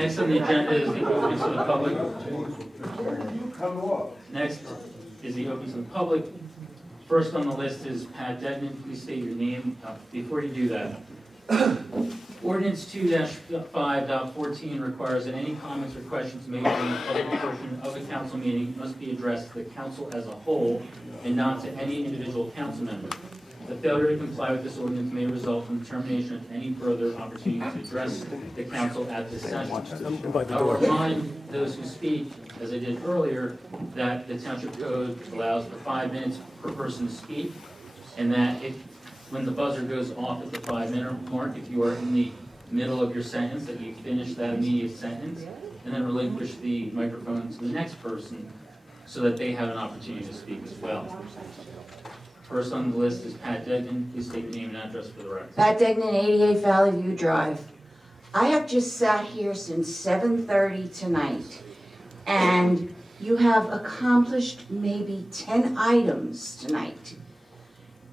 Next on the agenda is the open to the public. Next is the open to the public. First on the list is Pat Degnan. Please state your name. Before you do that, Ordinance 2-5.14 requires that any comments or questions made during the public portion of a council meeting must be addressed to the council as a whole and not to any individual council member. The failure to comply with this ordinance may result from the termination of any further opportunity to address the council at this session. I will remind those who speak, as I did earlier, that the Township Code allows for 5 minutes per person to speak, and that when the buzzer goes off at the 5-minute mark, if you are in the middle of your sentence, that you finish that immediate sentence, and then relinquish the microphone to the next person so that they have an opportunity to speak as well. First on the list is Pat Degnan. Please state your name and address for the record. Pat Degnan, 88 Valley View Drive. I have just sat here since 7:30 tonight, and you have accomplished maybe 10 items tonight.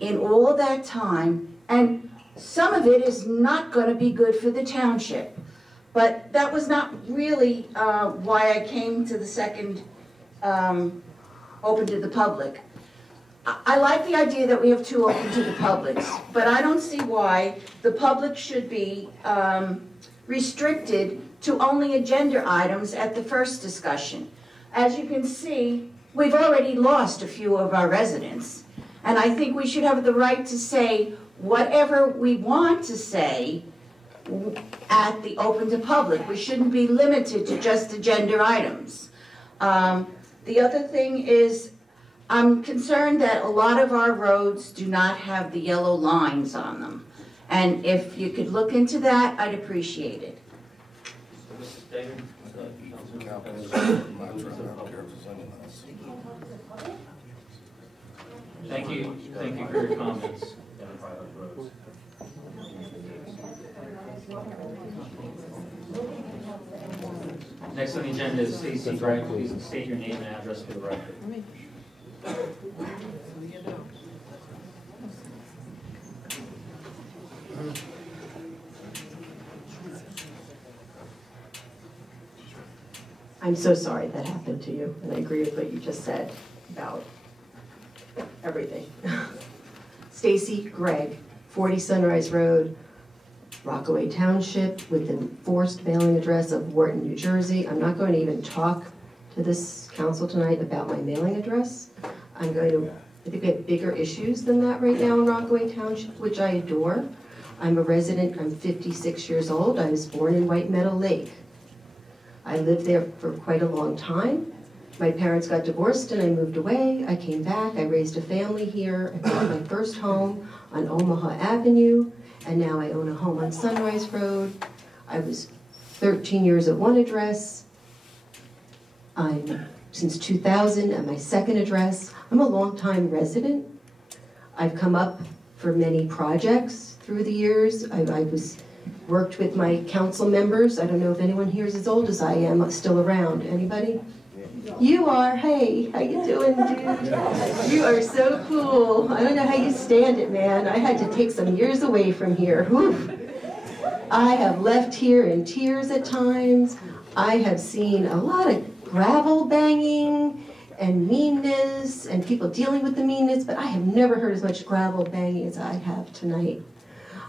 In all that time, and some of it is not going to be good for the township, but that was not really why I came to the second open to the public. I like the idea that we have 2 open to the publics, but I don't see why the public should be restricted to only agenda items at the first discussion. As you can see, we've already lost a few of our residents, and I think we should have the right to say whatever we want to say at the open to public. We shouldn't be limited to just agenda items. The other thing is, I'm concerned that a lot of our roads do not have the yellow lines on them. And if you could look into that, I'd appreciate it. Thank you for your comments. Next on the agenda is Stacy Gregg. Please state your name and address for the record. I'm so sorry that happened to you, and I agree with what you just said about everything. Stacy Gregg, 40 Sunrise Road, Rockaway Township, with the enforced mailing address of Wharton, New Jersey. I'm not going to even talk to this council tonight about my mailing address. I think we have bigger issues than that right now in Rockaway Township, which I adore. I'm a resident, I'm 56 years old. I was born in White Meadow Lake. I lived there for quite a long time. My parents got divorced and I moved away. I came back, I raised a family here. I bought my first home on Omaha Avenue, and now I own a home on Sunrise Road. I was 13 years at one address. I'm since 2000 at my second address. I'm a longtime resident. I've come up for many projects through the years. I worked with my council members. I don't know if anyone here is as old as I am still around. Anybody? You are. Hey, how you doing, dude? You are so cool. I don't know how you stand it, man. I had to take some years away from here. Whew. I have left here in tears at times. I have seen a lot of gravel banging and meanness and people dealing with the meanness, but I have never heard as much gravel banging as I have tonight.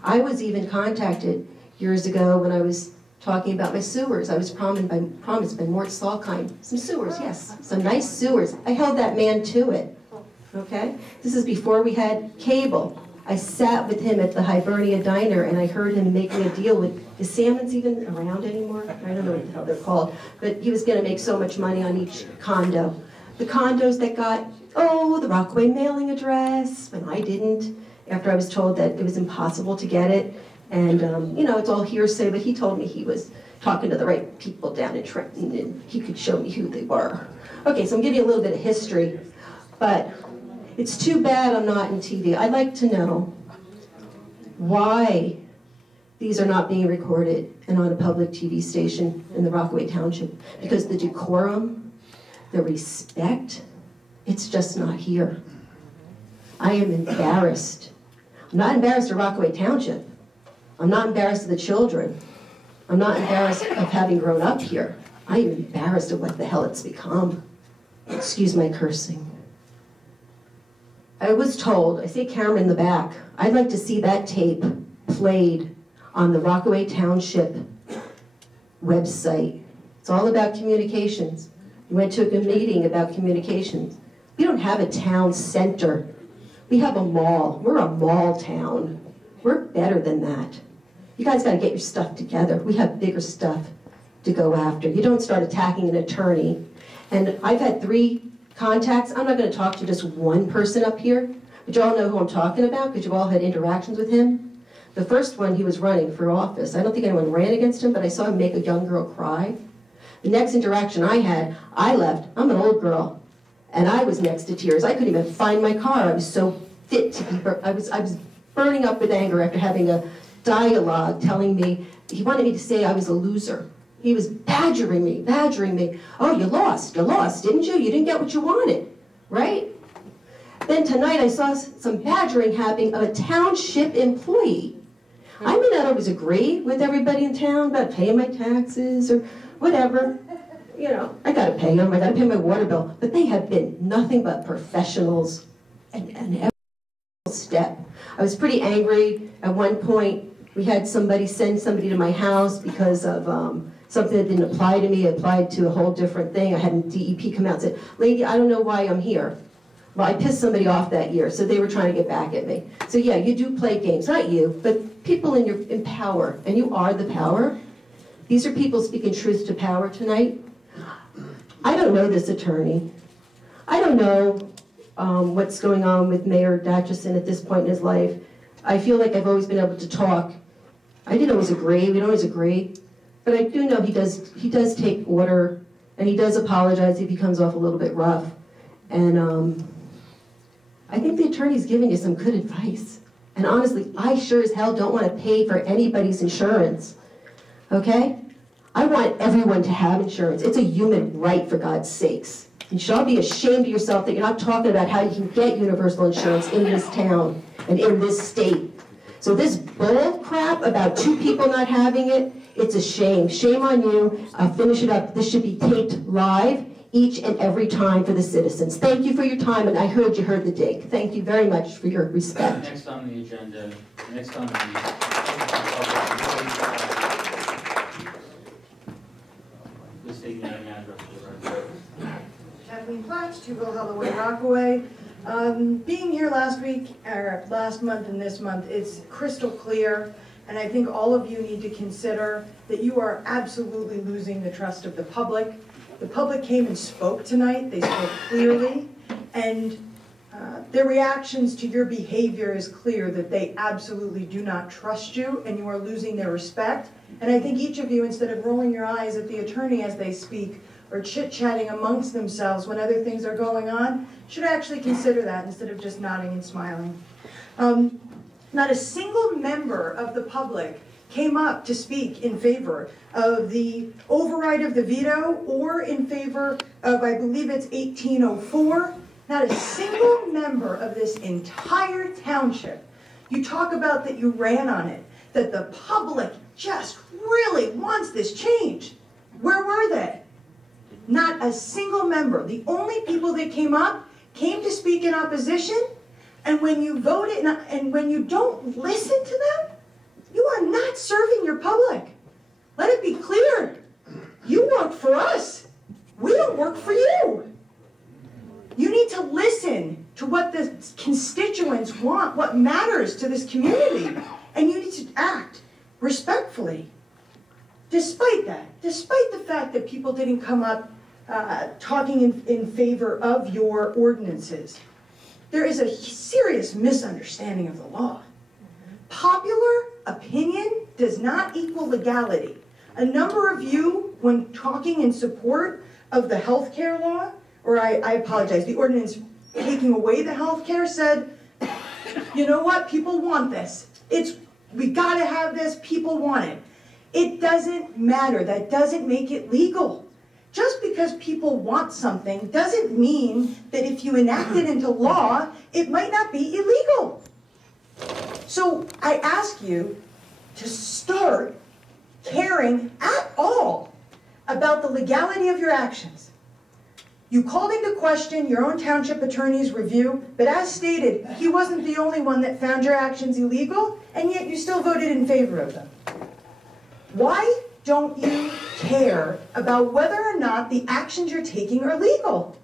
I was even contacted years ago when I was talking about my sewers. I was promised by Mort Salkheim some sewers, yes, some nice sewers. I held that man to it, okay? This is before we had cable. I sat with him at the Hibernia Diner and I heard him making a deal with, is Salmon's even around anymore? I don't know what the hell they're called, but he was gonna make so much money on each condo. The condos that got, the Rockaway mailing address, when I didn't, after I was told that it was impossible to get it. And, it's all hearsay, but he told me he was talking to the right people down in Trenton and he could show me who they were. Okay, so I'm giving you a little bit of history, but it's too bad I'm not in TV. I'd like to know why these are not being recorded and on a public TV station in the Rockaway Township. Because the decorum, the respect, it's just not here. I am embarrassed. I'm not embarrassed of Rockaway Township. I'm not embarrassed of the children. I'm not embarrassed of having grown up here. I am embarrassed of what the hell it's become. Excuse my cursing. I was told, I see a camera in the back, I'd like to see that tape played on the Rockaway Township website. It's all about communications. We went to a meeting about communications. We don't have a town center. We have a mall. We're a mall town. We're better than that. You guys got to get your stuff together. We have bigger stuff to go after. You don't start attacking an attorney. And I've had 3 contacts. I'm not going to talk to just one person up here, but you all know who I'm talking about because you've all had interactions with him. The first one, he was running for office. I don't think anyone ran against him, but I saw him make a young girl cry. The next interaction I had, I left. I'm an old girl, and I was next to tears. I couldn't even find my car. I was so fit to be, I was burning up with anger after having a dialogue telling me, he wanted me to say I was a loser. He was badgering me. Oh, you lost, didn't you? You didn't get what you wanted, right? Then tonight I saw some badgering happening of a township employee. I may not always agree with everybody in town about paying my taxes or whatever. You know, I gotta pay them, I gotta pay my water bill, but they have been nothing but professionals and every step. I was pretty angry at one point. We had somebody send somebody to my house because of something that didn't apply to me, applied to a whole different thing. I had a DEP come out and said, lady, I don't know why I'm here. Well, I pissed somebody off that year, so they were trying to get back at me. So yeah, you do play games, not you, but people in power, and you are the power. These are people speaking truth to power tonight. I don't know this attorney. I don't know what's going on with Mayor Datchison at this point in his life. I feel like I've always been able to talk. I didn't always agree, we don't always agree, but I do know he does take order, and he does apologize if he comes off a little bit rough. And I think the attorney's giving you some good advice. And honestly, I sure as hell don't want to pay for anybody's insurance, okay? I want everyone to have insurance. It's a human right, for God's sakes. You should all be ashamed of yourself that you're not talking about how you can get universal insurance in this town and in this state. So this bull crap about 2 people not having it, it's a shame. Shame on you. I'll finish it up. This should be taped live each and every time for the citizens. Thank you for your time, and I heard you heard the dig. Thank you very much for your respect. Next on the agenda, please state your name and address for the record. Kathleen Platts, 2 Holloway, Rockaway. Being here last week, or last month and this month, it's crystal clear, and I think all of you need to consider that you are absolutely losing the trust of the public. The public came and spoke tonight, they spoke clearly, and their reactions to your behavior is clear that they absolutely do not trust you, and you are losing their respect. And I think each of you, instead of rolling your eyes at the attorney as they speak, or chit-chatting amongst themselves when other things are going on, should actually consider that instead of just nodding and smiling. Not a single member of the public came up to speak in favor of the override of the veto or in favor of, I believe it's 1804. Not a single member of this entire township. You talk about that you ran on it, that the public just really wants this change. Where were they? Not a single member. The only people that came up came to speak in opposition, and when you vote it and when you don't listen to them, you are not serving your public. Let it be clear. You work for us. We don't work for you. You need to listen to what the constituents want, what matters to this community, and you need to act respectfully. Despite that, despite the fact that people didn't come up talking in favor of your ordinances, there is a serious misunderstanding of the law. Popular opinion does not equal legality. A number of you, when talking in support of the health care law, or I apologize, the ordinance taking away the health care, said, you know what, people want this. We gotta have this, people want it. It doesn't matter, that doesn't make it legal. Just because people want something doesn't mean that if you enact it into law, it might not be illegal. So I ask you to start caring at all about the legality of your actions. You called into question your own township attorney's review, but as stated, he wasn't the only one that found your actions illegal, and yet you still voted in favor of them. Why don't you care about whether or not the actions you're taking are legal?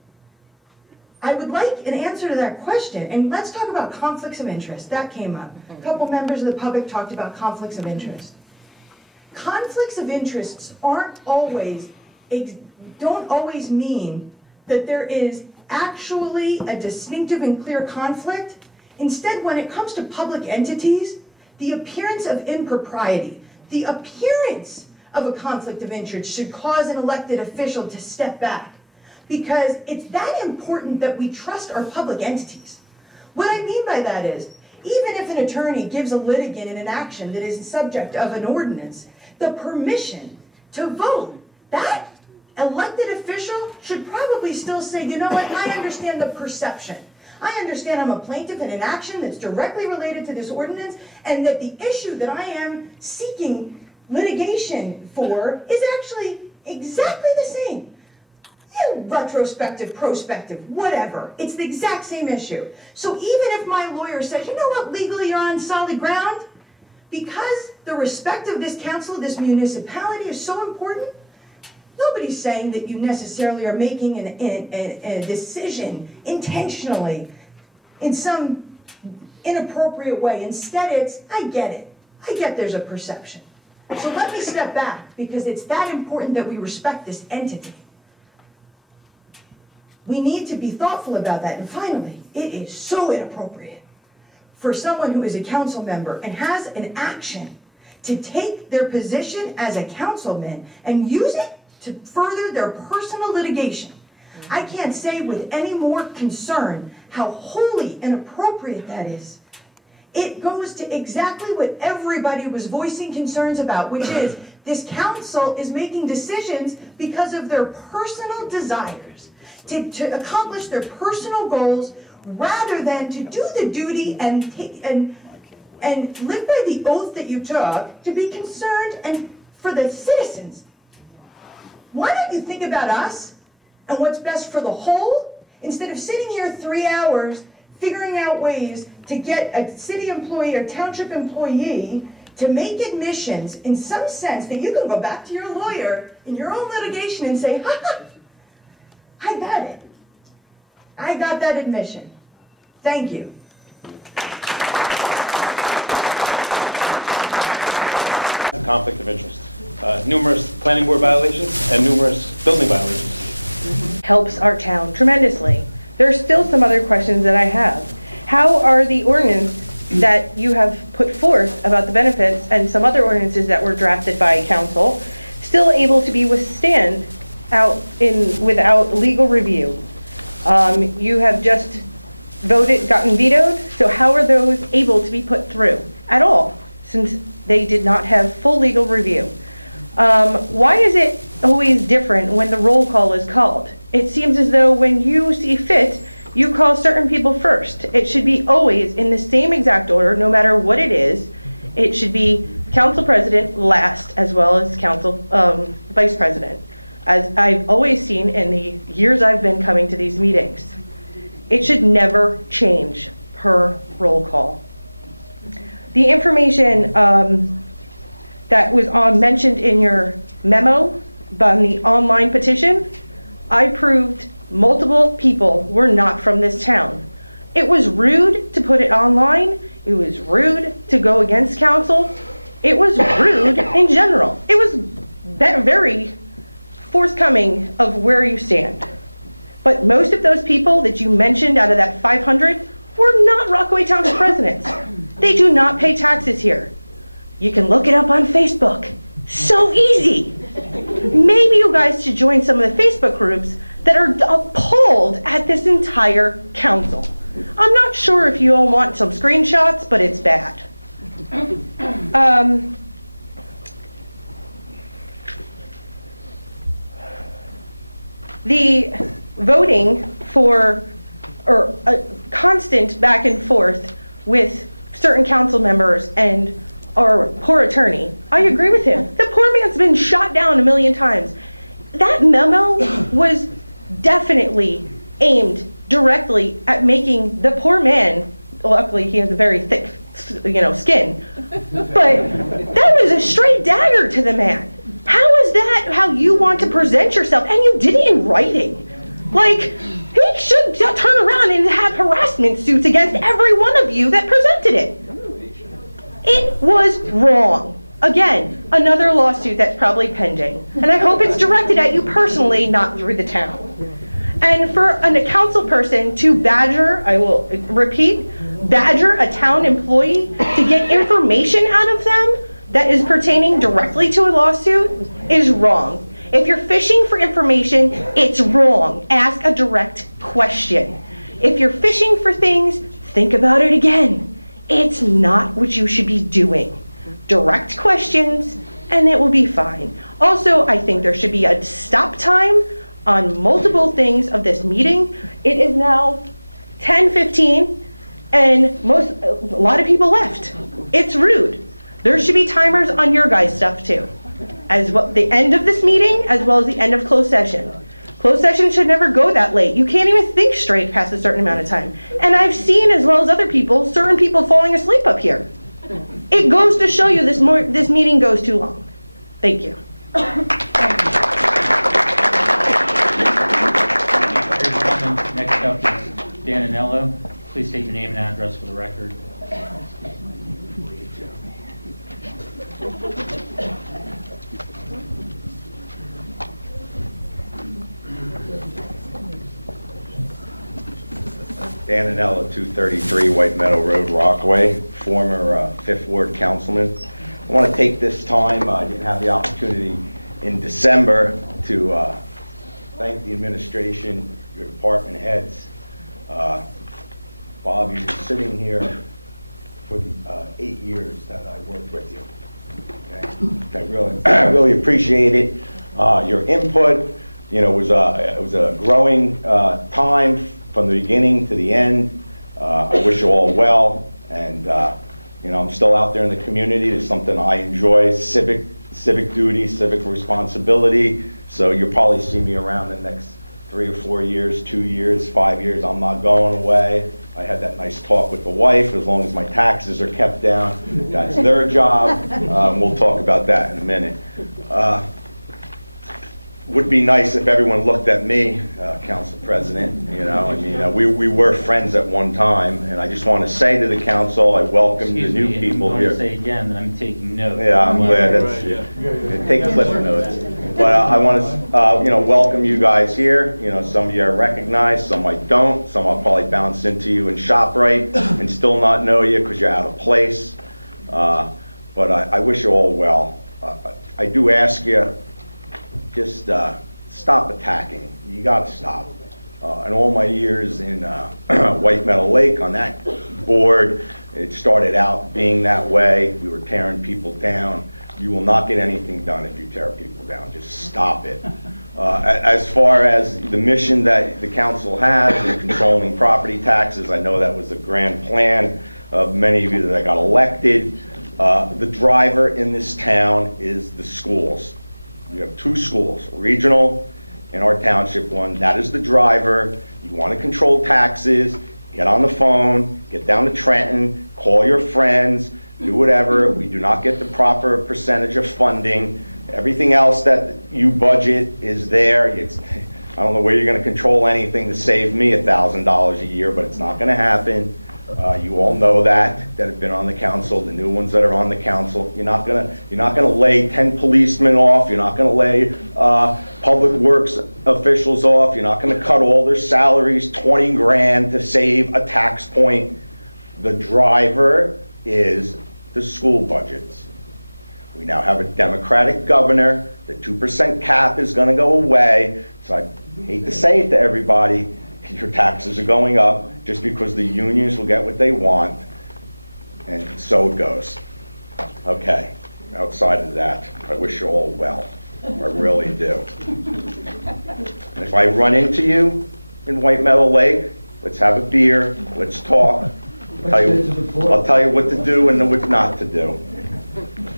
I would like an answer to that question, and let's talk about conflicts of interest. That came up. A couple members of the public talked about conflicts of interest. Conflicts of interests don't always mean that there is actually a distinctive and clear conflict. Instead, when it comes to public entities, the appearance of impropriety, the appearance of a conflict of interest should cause an elected official to step back, because it's that important that we trust our public entities. What I mean by that is, even if an attorney gives a litigant in an action that is subject of an ordinance the permission to vote, that elected official should probably still say, you know what, I understand the perception. I understand I'm a plaintiff in an action that's directly related to this ordinance, and that the issue that I am seeking litigation for is actually exactly the same. Retrospective, prospective, whatever. It's the exact same issue. So even if my lawyer says, you know what, legally you're on solid ground, because the respect of this council, this municipality is so important, nobody's saying that you necessarily are making a decision intentionally in some inappropriate way. Instead, it's, I get it. I get there's a perception. So let me step back, because it's that important that we respect this entity. We need to be thoughtful about that. And finally, it is so inappropriate for someone who is a council member and has an action to take their position as a councilman and use it to further their personal litigation. I can't say with any more concern how wholly inappropriate that is. It goes to exactly what everybody was voicing concerns about, which is this council is making decisions because of their personal desires, to accomplish their personal goals, rather than to do the duty and live by the oath that you took to be concerned and for the citizens. Why don't you think about us and what's best for the whole, instead of sitting here 3 hours figuring out ways to get a city employee or township employee to make admissions in some sense that you can go back to your lawyer in your own litigation and say, ha ha, I got it. I got that admission. Thank you. Conflict of interest. Numerous planning board violations and numerous building violations. Helps our town tremendously. There are still some other questions that I have. How are the ordinance that you have put forth about the benefits and some other ordinances that were drafted by council still able to be withstand without legal review? You have just gotten vetoed, so how are those able to be put through at all, since they did not have full legal review? Why is it always different when the roll call is called? It seems as though when you see fit, you call certain people first. It should be always in the same exact order, no matter what it is. It should be council president last, as well as council vice president, as I've always seen in the years I've been coming to these meetings. It should never change per roll call. The information that was mentioned in your memo on the online petition, I proved multiple people were not from this town. It was rude to put it online. It was rude to go against council. It was rude in general. It was very forthcoming of where you stand. But most of those people that you mentioned out of that 500 were not Rockaway Township residents. They do not pay taxes here. You can look it up on Facebook. So easy. Maybe you guys should join some of the Facebook groups that are appalled at this entire council. I'm not sure if you all want some screenshots, but it's bad. The voting for, or a constant back and forth with certain council members and our poor attorney, I agree with him. The poor man's been shot down a million times. That memo was definitely aimed directly at making the poor man, luckily he has a very thick, skin, but that was a straight dagger to the man. How is that how you want to present yourself? And you did it in writing. Like, he should turn around and have harassment suits against every one of you that presented it. It was wrong. Again, another lawsuit that's probably pending. And I hope it's directed at you personally, not through the town. And for a council person to badger, I will repeat, badger a town employee to get information out of them that is pertaining directly to a lawsuit is wrong. If you're fishing for information, it's wrong. Ask a direct question. If you're fishing for things, think about it again. It's not what you should be doing. Direct questions, and it will be fine. Also, I think there should be a stop time on multiple things of this meeting. It is now 10:15, and a lot of people left. It's rude. There should be timers on your guys' stuff too, as well the end of this meeting as well as the end of closed session. Closed session should never go that late. You can't even think straight past a certain amount of time. And I've seen, as well as other people, certain people falling asleep up here. It goes to show you this meeting goes too long. Thank you. Next up is Dan Anello. Please state your name and address for the record. Dan Anello, 233 White Meadow Road, Rockaway, former 5th Ward councilman. I want to take this time, I didn't have the opportunity in December to thank the administration, your department heads. Bob, you were sitting here for the 8 years that I worked with you. Okay? I really appreciate it. Your input, it was a growing time from the beginning to the end. I wish you all well, and I'm still out there in the community. It's something I enjoy, civic duty, civic responsibility. So you'll probably see me around the next 3 or 4 years, 2 years, 5 years. I'm not going away. I had that nice talk with the wife. As long as my taxes are kept down, that's their job. We'll talk about that in a minute. Would be nice if everyone looked at me, Council President. We were friends at one time, and I just want to say to the council, I welcome the new people here. I want to say again that I'm taking notes. Yeah, I'm glad. Take clip notes. But I want to, welcome you guys here. Some of you I recognize, some I don't. Some I'll probably bounce into you in ShopRite and still not know you because you're out of place. But I wish you all well. I do ask you, just stop attacking. You got to stop. In all my years in White Meadow Lake on that board, it started out being that way. We were tearing people down. You will not get anything done if you tear people down. Just stop it. As far as the mission that the council has in controlling property taxes, I know that was the grand plan of many of you that got elected. The driver in this town is the schools. We have 2 schools, regional and our township one. That is the driver. You want to control taxes, get on the phone, get down to Trenton, call your friends, do whatever. We do not get the proper percentage of funding. Everything else that you budget is there. I don't know where you're going to control anything to save me $1,000 a year, but it's not going to happen. You all know that have been on the council, the new ones that are on the council. You're not gonna lay 10 policemen off. You're not gonna lay public works officials off. You're not gonna cut all their salaries, 20 grand to save a tax point. The driver is the school budgets. We now have a Democratic governor. The 2% cap is gonna go away. So I hate to say it to everybody, your taxes are going up just because the unions will get what they want, and so it goes. Okay, outside of that, I wish you all well. I really do. And if I run into you in White Meadow Lake, let's have a beer, let's talk. I'll tell you what to do and what not to do.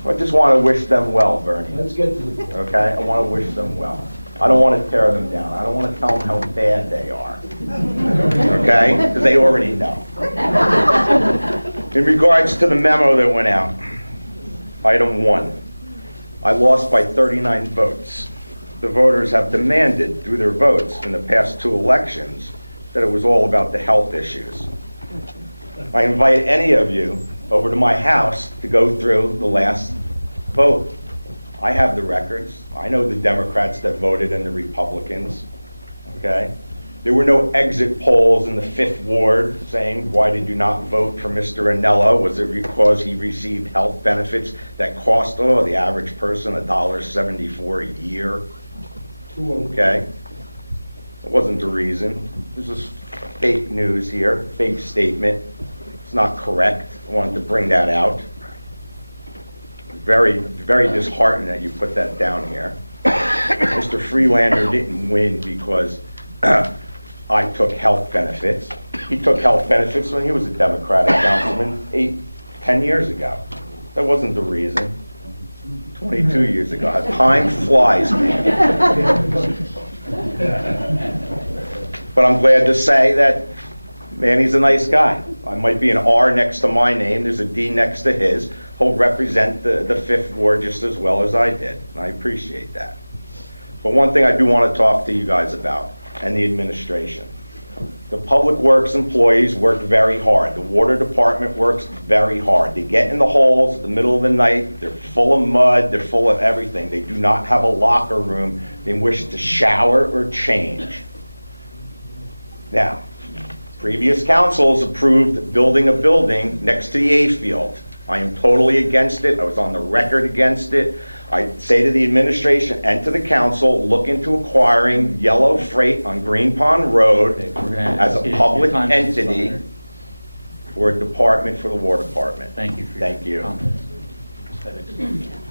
I just want to wish them well, Bernie. Let's get to the point. Okay? I want to wish them well. I don't want to tear them down. I don't want to tell them how bad they are. Okay? Because they already know. In regards to the memo that went out, item 1, I lost by 39 votes. The voters have demanded through their votes in the past 2 elections that it was all about the health issues. I invite any of you over to my house to go through the last vote. I have the records. I know the Democrats that voted and the Republicans, okay? There were no exit polls in the 5th Ward saying, why did you not vote for Mr. Anello? Was it because he received health benefits that cost, the average person $1.74 a year? Okay? It wasn't the reason. This is fake news here, fake statement. It's not correct. I wanted to bring that out. Very, very disheartened that you put that down here. Mr. Freelander didn't win because I took health benefits. He took health benefits when he was a Democratic councilman 10 years ago. That wasn't the reason. 22 years ago. Time flies, man. But I'm glad to say that, man, he's a nice guy. I might be an R next to my name. There's a D next to his. He'll represent the 5th Ward just as well as I did. And I appreciate that. But one thing I do want to talk to you guys about, and the administration. The public works employees work very hard. The water department works very hard. They get in the holes in the middle of the night. They're full of mud. They're full of everything. They do not have a locker room in which to shower or change. Now, previous councils approved building a building next to the A field. I am totally against it. I was on the record against it. I say to the administration and to the council, look into acquiring yellow freight on Green Pond Road as a public entity or a department for the War Department. Thank you for Thank you. comments.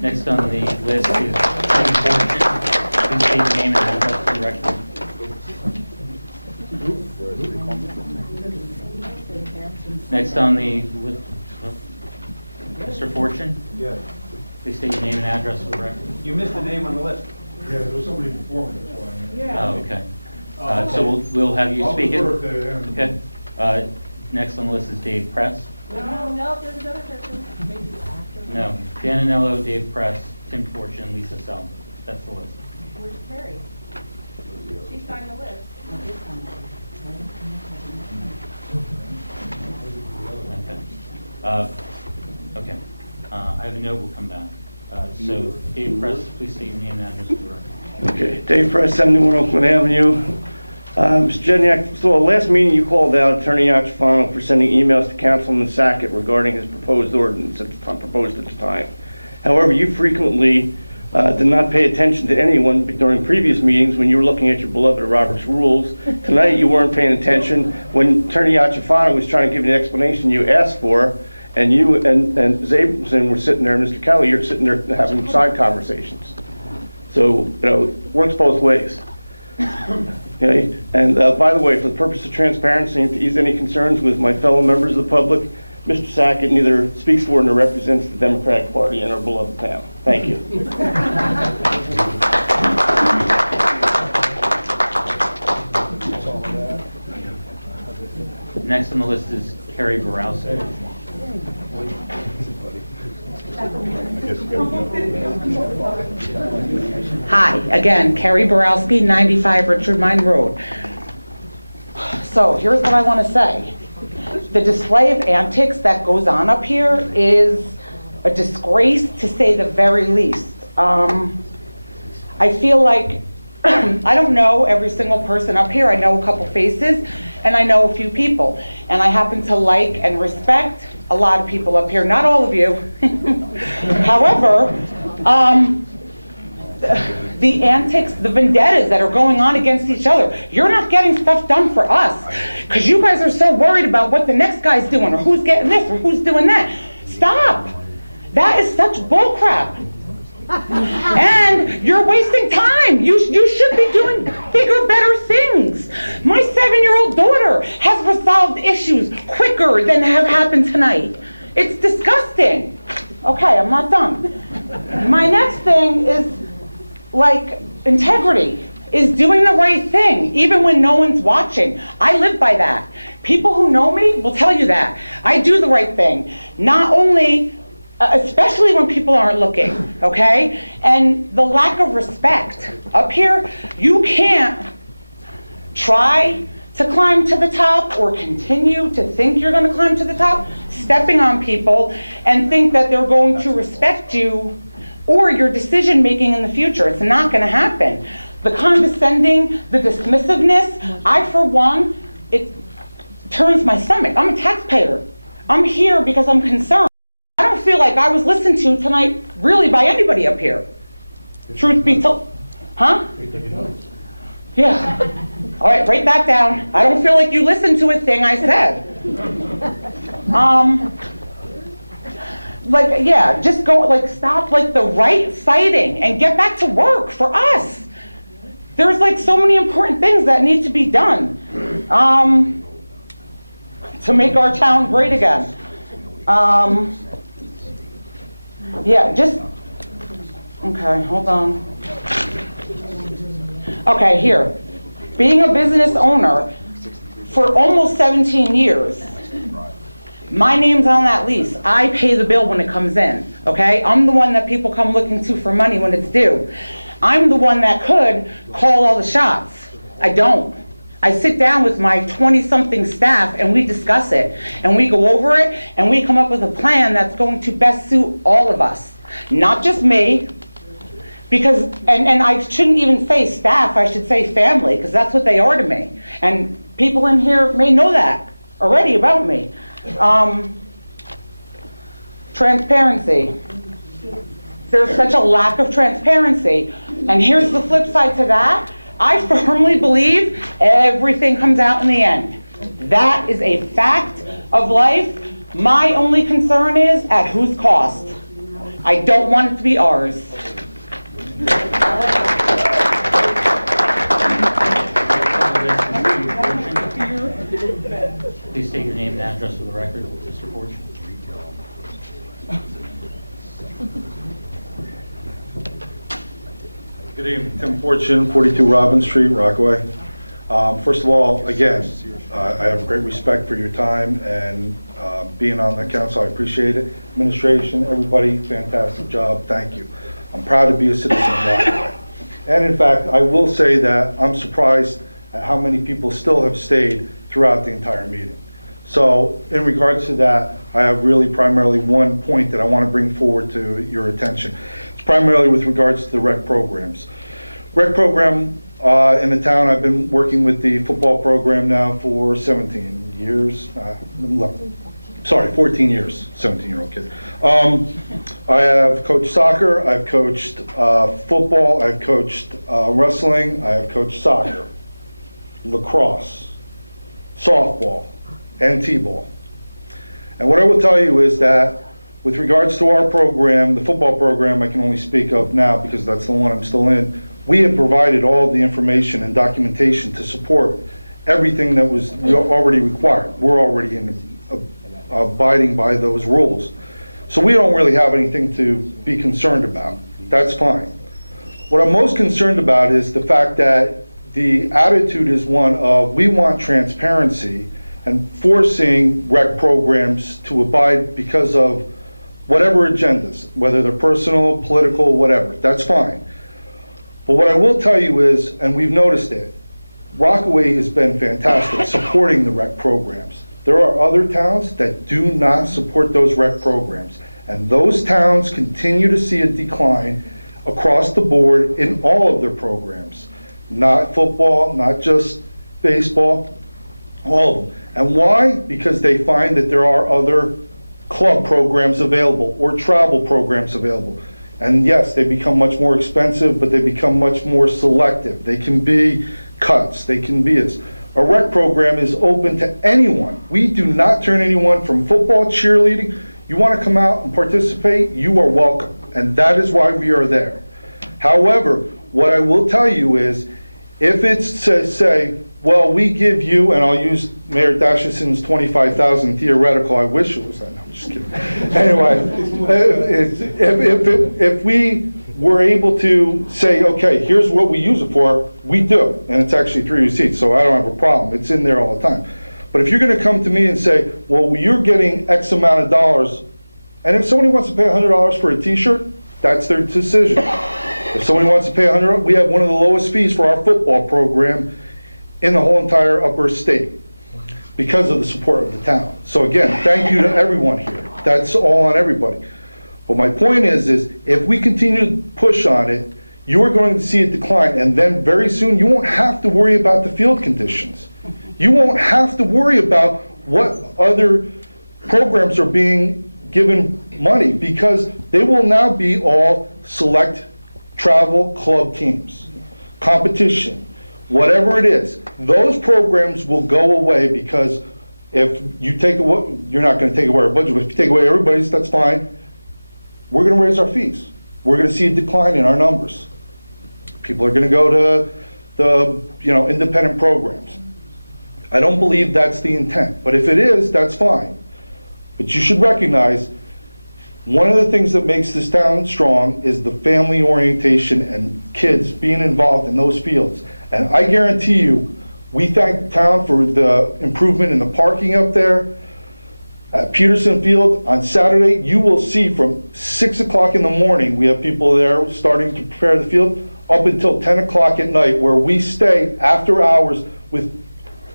Next on the list is Tim Fortune. Please state your name and address for the record. Next on the list, Mr. Fortune. Yeah. Please state your name and address for the record. You missed the name on the list. Yeah, there was somebody before me, that's why. Oh, okay. So we'll have you speak it. I'll refer to him. Okay. Next on the list is Dave Press. No, there's another person. No. Dan Anello, Dave Press, Tim Fortune, Lisa Selma. That's the list. Where's Terry? She signed the list. Okay. Okay. I have a note, we'll come back. So Dave Press, please state your name and address for the record. Okay, Dave Press, 71 Oakland Avenue. Mr. Jedniak, so last meeting you called out Attorney Achafano for sending emails to Councilman Sackett regarding his proposed ordinance proposed at the time. However, you frequently did not pay attention to anyone during previous meetings when you were looking at your beloved Robert's rules. Tonight you weren't paying attention when Attorney Achafano was trying to give you the explanation you asked for, and you and Zabelson were sitting there, Mr. Kelly, you're sitting there having side conversations. So, you know, it works both ways. Okay, and by the way, for the purpose of transparency and to ease any concerns with my fellow members of the public, Mr. Sackett neither speaks for nor represents the Democratic Party in our beloved town. Thank you. Next on the list is Carrie Borowski. Hi, again, Carrie Borowski, 95 Richard Mine Road. So here's what I want to say. The display of antics that goes on up here is a disgrace, to say the very least. I feel like, I don't know every single person up here. I know a couple faces, and I know a few people. And I happen to like and respect a lot of people up here, not all of you. However, the antics, the vendettas that are going on against each other, you're not getting stuff done for us because you guys are so worried about what the next guy's doing or who's getting this or who's doing that. Stop. That is such bullcrap. And you're wasting time. You should be doing bigger, better things. My 7-year-old daughter has resolved issues quicker than have happened tonight. It's disgusting. Okay, I'm not done. My next thing is like integrity, is doing the right thing, even when no one's watching. I live by that. People who know me will tell you that. I do the right thing. Not only, especially when people aren't looking, okay? And the lack of respect. Up here, you can't try to climb to the top or continue to think you're gonna climb to the top, stepping on people and think that they're going to respect you or your decision making in the future. It's not gonna happen. The condescending, the dismissiveness, I for one, it turns my stomach. I'm a taxpayer. I'm here because I'm concerned. I don't feel like I was listened to tonight really by anybody up here. Truth be told. Huh? Yeah. All right, write that down. I don't feel like you listened to a thing I said. Like, yeah, just go, like, stop, like, the right fighting and get back to work for us. There's, like, so many important things that need to be done to make our town great again. Yeah, just, okay, hold on. Okay, here. Being a business owner for almost 17 years, my name's on that lease. I pay the bill when it comes in, okay? I'm the one that people come looking to for money when it's due. I'm the one that could call all the shots. I don't. I sit down with my 20-something staff and we discuss it, and we go over it, and we come up with a plan that's going to best suit all of us, not just me. Because, and I shouldn't even say staff, I should say family, because that's what they are to me. And people in here may know that already about me. Transparency. There's such a lack of transparency. And here's the flip side to that. I firmly believe everything comes out in the end. That is a fact of life. My only concern is at whose cost. I don't want it to be ours. Please state your name and address for the record, Mr. Fortune. Good evening, Tim Fortune, 42 Robin Street, Rockaway. First of all, again, I have great respect for your time and being on the council. I appreciate it. Administration, everybody, fantastic job. Thank you. I'm proud to be a citizen of Rockaway. And in fact, I will say that I'm surprised at how many people still have stayed throughout the entire meeting. So in regards to that, I have really primarily one point that I want to bring forward to your attention. It's primarily with regards to the rec programs. Rec program in the town, I've been working with the football program now for 17 years. 14 years, 17-year-old kid. I have coached soccer, I've coached football, I've coached wrestling, I have coached soccer, lacrosse, softball, and t-ball. And what I will tell you is that with regards to our program, the football program I can only speak of now because that's the one I'm still in, we have provided all the information and documentation to support everything that was already required. We're already abiding by those rules. So we don't really have anything to be concerned about. That's fine. What I'm most concerned about is the fact that the attitude is one of we want transparency and forcing rec programs to abide because of whatever agendas, whether they're personal, political, whatever. That's fine. But what I will tell you is, and we've noticed it, Rockaway has been fantastic supporting the rec programs. There are other towns that do not support those rec programs. And those towns continue to see a decline across the board in all of their programs. Not football, not just baseball, all of them. And why? Because they find that there are other club programs available or travel programs available. And yes, they become much more expensive, but they become much more selective. They can be cuts, they can be this. A rec program is open to anyone. We do not turn anyone from football, cheerleading. You want to come out and participate, you are welcome. And that is why we are there. However, what I will tell you is, if it's say, well, we give you, and I'll use Mayor Dashison's 25,000 theoretical, I wish it was that, no, I'm just kidding. Anyway, if we were able to say, okay, here's what we use it for, we do, and it's actually 3 receipts, so I don't have a problem, it's in there all the time. But if you're gonna come to me and say, well, you're getting X amount of dollars, and if somebody wants to pay $100 for a t-shirt, that's their decision. If somebody wants to pay $100, we have one of the lowest fees for our football program in the whole entire upper state because of the support of the town. So again, thank you to everyone here. That's all on everybody. But my point is if we continue to push on it, you are going to see a decline, and then very soon you won't have to worry about the field conditions. You won't have to worry about what other programs are being given money, because they will now be all select travel club teams, competition, whatever it is. Those programs will go away, because if you take away, you're not going to take away our budget, but if you take away everybody's, that's fine. We're going to raise our fees. We're going to see a decline in our numbers. People are going to go to the independent programs. I don't believe that's the intent, but if it is, that's fine. But you should recognize one of the things that makes this town strong is the family orientation and kids being involved in those fields. And I guarantee you, we thank the town for the improvement in the parking up there. At Peterson Field on Saturday, you will see from 6 o'clock in the morning, we have people there starting to prepare the field, up until 10 o'clock at night, where we stay after hours with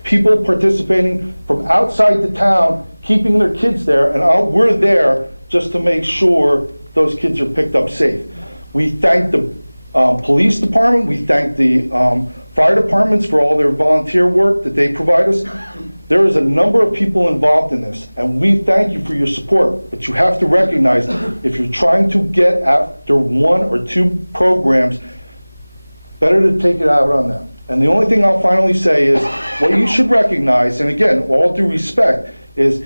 people participating from outside the town, keeping their kids there, and we're there just to make sure those kids are picked up safe. We thank the police department, we thank the fire departments for all their volunteer work that they provide us. There is a number of people involved in this, and we thank you for your support, but you have to recognize if you're trying to get after 1 or 2 programs, better to take it out on them. And the only thing I'll finally say is, what you should recognize, and again, all due respect, is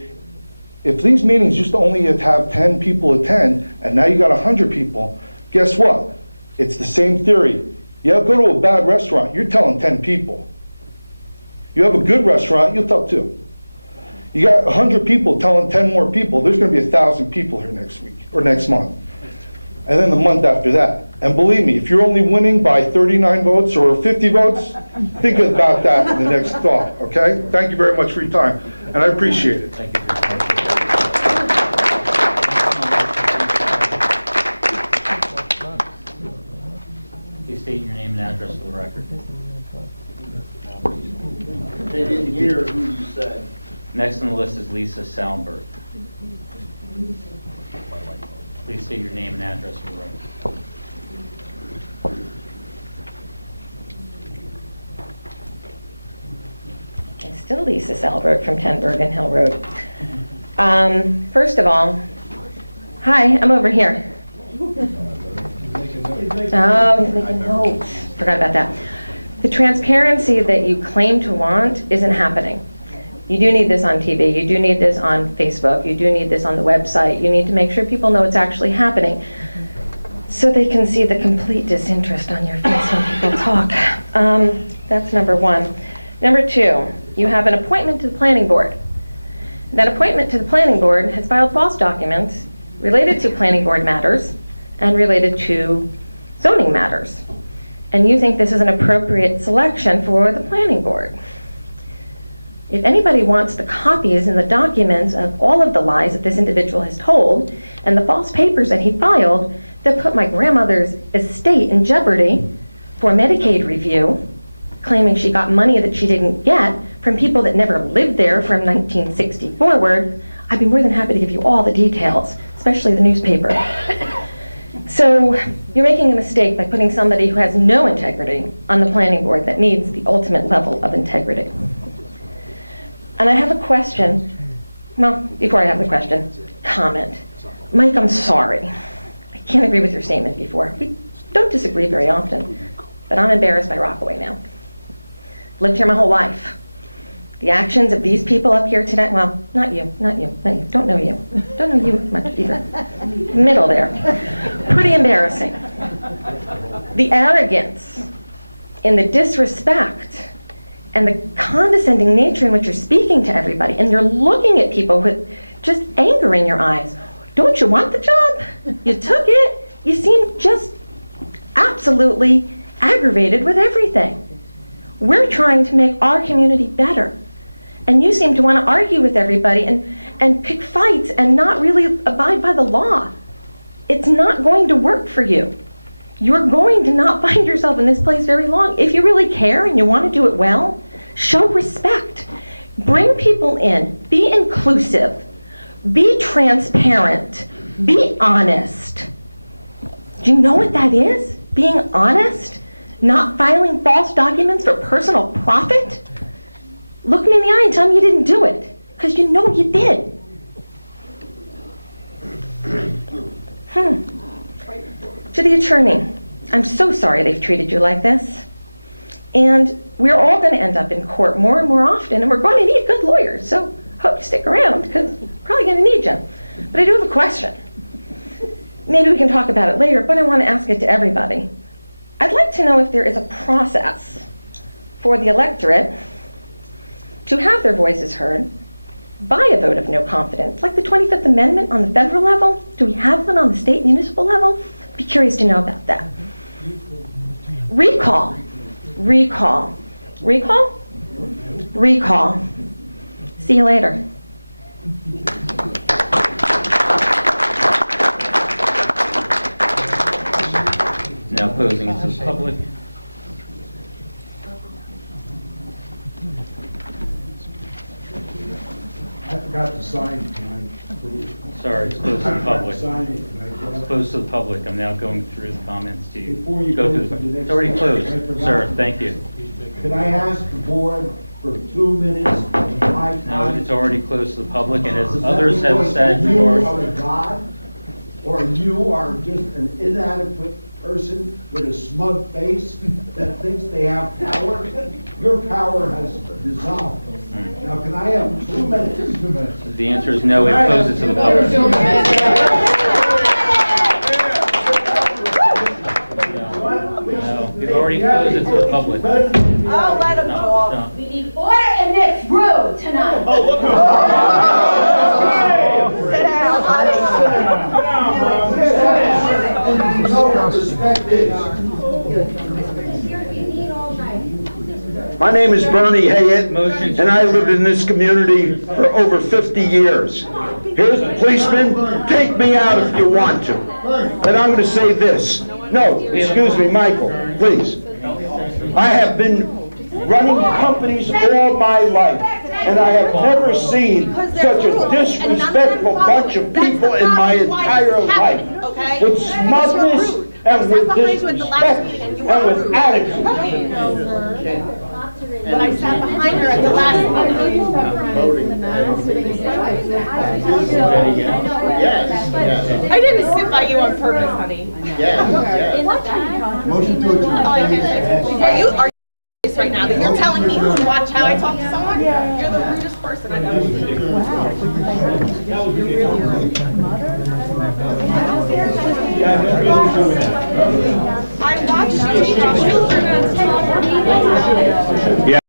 if these meetings used to only have 10 people attend, and now you got 100 people, guess what? It's the same theory. You go to a bad restaurant, you're telling 10 people. You have a good restaurant, you'll tell 2. You got 100 people telling 10 more people, there's gonna be 1,000 people here next week, or next month. And then the month after that. And believe me, if you're only winning by 39 votes or 50 votes, think about that in the next thought, okay? Thank you very much for your time, and I appreciate it. Thank you. Please state your name and address for the record. They didn't hear who you said. Next on the list is Lisa Sallenberg. Please state your name and address for the record. It's still Lisa Salberg from 10 Bergen Hill Road. First of all, hi, I'm over here. Oh, he's making notes. Forgot about that. The transparency that you claim to want isn't happening. You do need this on TV, you do need this on Facebook, you do need this on the website. You need to make sure people know it's actually happening so they can see the complete disinterest on your face when people talk. That's number 1. Number 2, you have an appointment to the planning board. That appointment to the planning board has filed false documents related to planning board matters and related to zoning matters. And you think this is an appropriate selection for the planning board. If anybody wants the copies and the documents of all of the lies that this individual has told and the false papers that he filed that put my grandmother's estate in jeopardy for Medicaid review, claiming she got money that she didn't get from people that never lived there from 1960 forward, I'd be more than happy to give you all the details, especially the newspaper. So you're making a mistake by putting somebody who has no integrity on the planning board that needs the ultimate level of integrity. And I have a question. Well, before I have the question, comment. Mike, I'm sorry. I can't agree with your statement before. We don't disagree very often, but I'm embarrassed by Rockaway now. Lived here my whole life. The actions of these people up here today, well, not you, don't know you. Don't know you much either. Middle there. Pretty embarrassing. The arrogance in the disrespect and the condescending nature in which you're speaking to everybody, and you're looking at people with just anger in your eyes. Don't you want the job? You took it. You seem just absolutely aggravated with everything. We're trying to make our community better, and you seem to want to argue with everybody and pick fights and not really abide by the law. It's not going to work for you. You're going to not find yourself in this place very long. If you really care and you want to do it well, show respect. Bring people in. Be inclusive. Be transparent. Be honest. Do you know what that is? Being honest? Not filing false documents for personal profit? Look me in the eye and tell me you didn't do it, because you know you did. To the attorney, I'm so sorry they've treated you like this. And we're all going to end up in court more and more often, and we're going to need good lawyers, so hope you stick around, because we're probably going to need you. But I do have a question. Maybe we can talk about it later, but I want to ask it to everybody. I'd like to know if there is a process for the electorate to have their voices heard by a vote of no confidence, like the 25th Amendment on the federal level. Do we have one on the state municipal level? Be curious to know about that. Recall. Recall. Recall? Recall. See you later. Now closing it to the public. I forgot to sign it tonight. Sorry, it's closed to the public. Sign it tonight. It's closed to the public. I'm now going through the comments to you. Before you Go go through to the next It's already step, closed, I forgot. sir. Thank you. Can I ask the board for 2 minutes of my No, time? it's already closed to the public, and as Is that others have because said, you or are a god, or you are just an inadequate person with a smug face that thinks they have power? Your power has dissolved. Now, can I have 2 minutes? 2 minutes. the answer is no, we've closed it to the public. No, we've already closed it to the public. Oh, let them No, talk. no. We need order in this room tonight. Oh, look Sit down, My name is Bernie Hayett, and I lived in this community for over 50 years. Here's the policeman, take me out if you want to. And I'm going to say this. No, excuse me, Michael, please. I have been running companies all my life, and I have never seen such a disrespectful bunch of people in my entire life. With smugness and with disrespect and with attitude. But I sat behind her at the last meeting. I didn't sit by you on purpose, honey. Motion to adjourn. Are you right now that you're telling me who to watch how I talk to someone? You're the rudest person I've ever seen. I watched you.